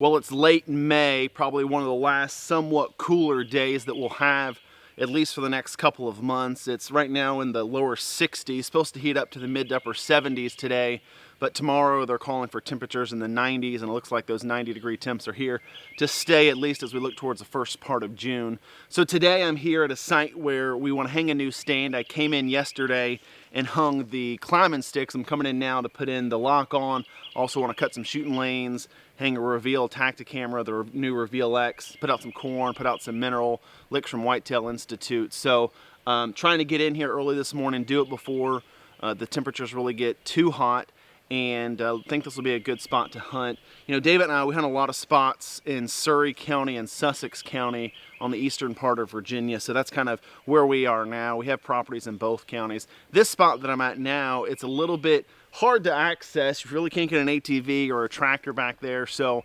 Well, it's late May, probably one of the last somewhat cooler days that we'll have, at least for the next couple of months. It's right now in the lower 60s, supposed to heat up to the mid to upper 70s today, but tomorrow they're calling for temperatures in the 90s, and it looks like those 90-degree temps are here to stay, at least as we look towards the first part of June. So today I'm here at a site where we want to hang a new stand. I came in yesterday and hung the climbing sticks. I'm coming in now to put in the lock on. Also want to cut some shooting lanes, hang a Reveal Tactacam, the new Reveal X, put out some corn, put out some mineral, licks from Whitetail Institute. So trying to get in here early this morning, do it before the temperatures really get too hot, and think this will be a good spot to hunt. You know, David and I, we hunt a lot of spots in Surry County and Sussex County on the eastern part of Virginia, so that's kind of where we are now. We have properties in both counties. This spot that I'm at now, it's a little bit hard to access. You really can't get an ATV or a tractor back there, so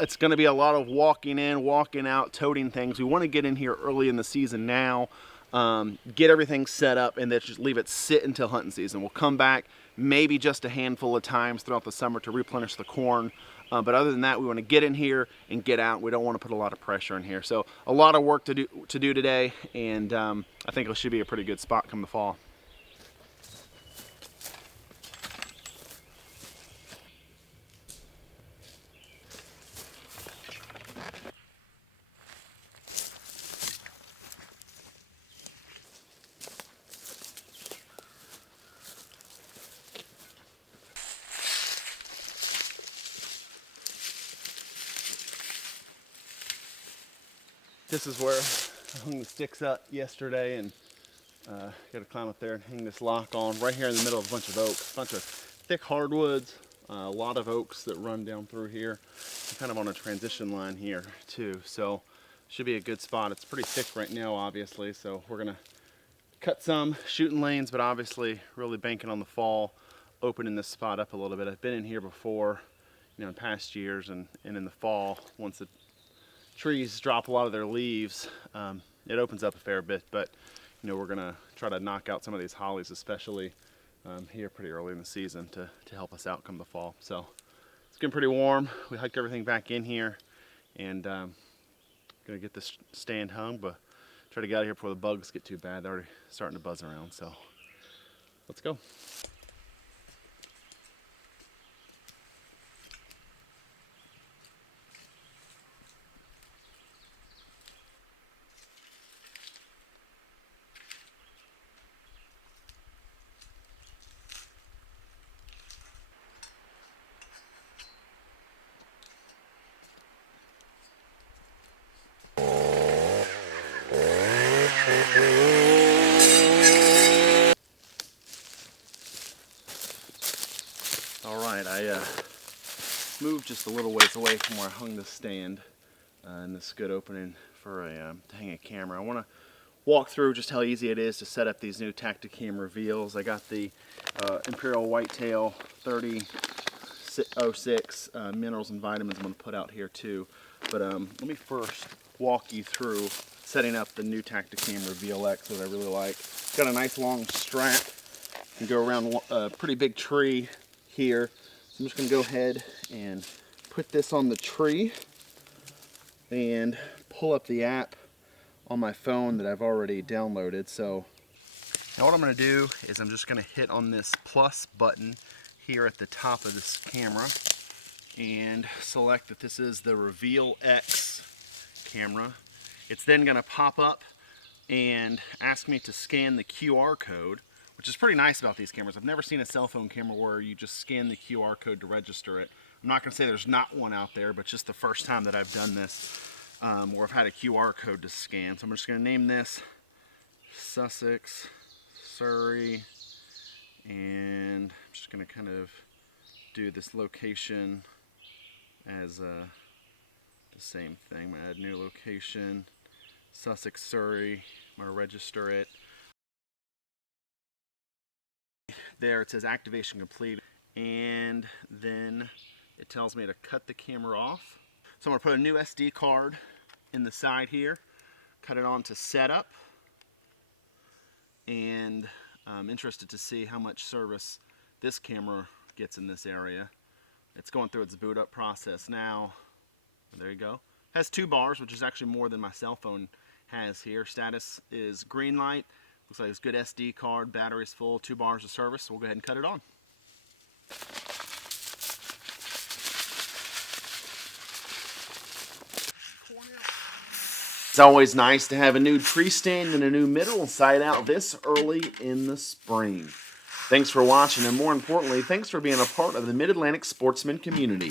it's going to be a lot of walking in, walking out, toting things. We want to get in here early in the season now, get everything set up, and then just leave it sit until hunting season. We'll come back maybe just a handful of times throughout the summer to replenish the corn. But other than that, we want to get in here and get out. We don't want to put a lot of pressure in here. So a lot of work to do today, and I think it should be a pretty good spot come the fall. This is where I hung the sticks up yesterday, and got to climb up there and hang this lock on right here in the middle of a bunch of oaks, a bunch of thick hardwoods, a lot of oaks that run down through here. I'm kind of on a transition line here too, so should be a good spot. It's pretty thick right now, obviously, so we're gonna cut some shooting lanes, but obviously really banking on the fall, opening this spot up a little bit. I've been in here before, you know, in past years, and in the fall, once the trees drop a lot of their leaves, it opens up a fair bit, but you know, we're gonna try to knock out some of these hollies, especially here pretty early in the season, to help us out come the fall. So it's getting pretty warm. We hiked everything back in here, and gonna get this stand hung, but try to get out of here before the bugs get too bad. They're already starting to buzz around, so let's go. Alright, I moved just a little ways away from where I hung the stand, and this is a good opening for to hang a camera. I want to walk through just how easy it is to set up these new Tactacam Reveals. I got the Imperial Whitetail 3006 minerals and vitamins I'm going to put out here too. But let me first walk you through setting up the new Tactacam Reveal X that I really like. It's got a nice long strap. You can go around a pretty big tree here. So I'm just going to go ahead and put this on the tree and pull up the app on my phone that I've already downloaded. So now what I'm going to do is I'm just going to hit on this plus button here at the top of this camera and select that this is the Reveal X camera. It's then going to pop up and ask me to scan the QR code, which is pretty nice about these cameras. I've never seen a cell phone camera where you just scan the QR code to register it. I'm not going to say there's not one out there, but just the first time that I've done this where I've had a QR code to scan. So I'm just going to name this Sussex, Surry, and I'm just going to kind of do this location as the same thing. I'm going to add new location, Sussex, Surry. I'm going to register it. There it says activation complete, and then it tells me to cut the camera off. So I'm going to put a new SD card in the side here, cut it on to setup, and I'm interested to see how much service this camera gets in this area. It's going through its boot up process now. you go. Has 2 bars, which is actually more than my cell phone has here. Status is green light. Looks like it's good SD card, battery's full, 2 bars of service. So we'll go ahead and cut it on. It's always nice to have a new tree stand and a new mineral site out this early in the spring. Thanks for watching, and more importantly, thanks for being a part of the Mid-Atlantic sportsman community.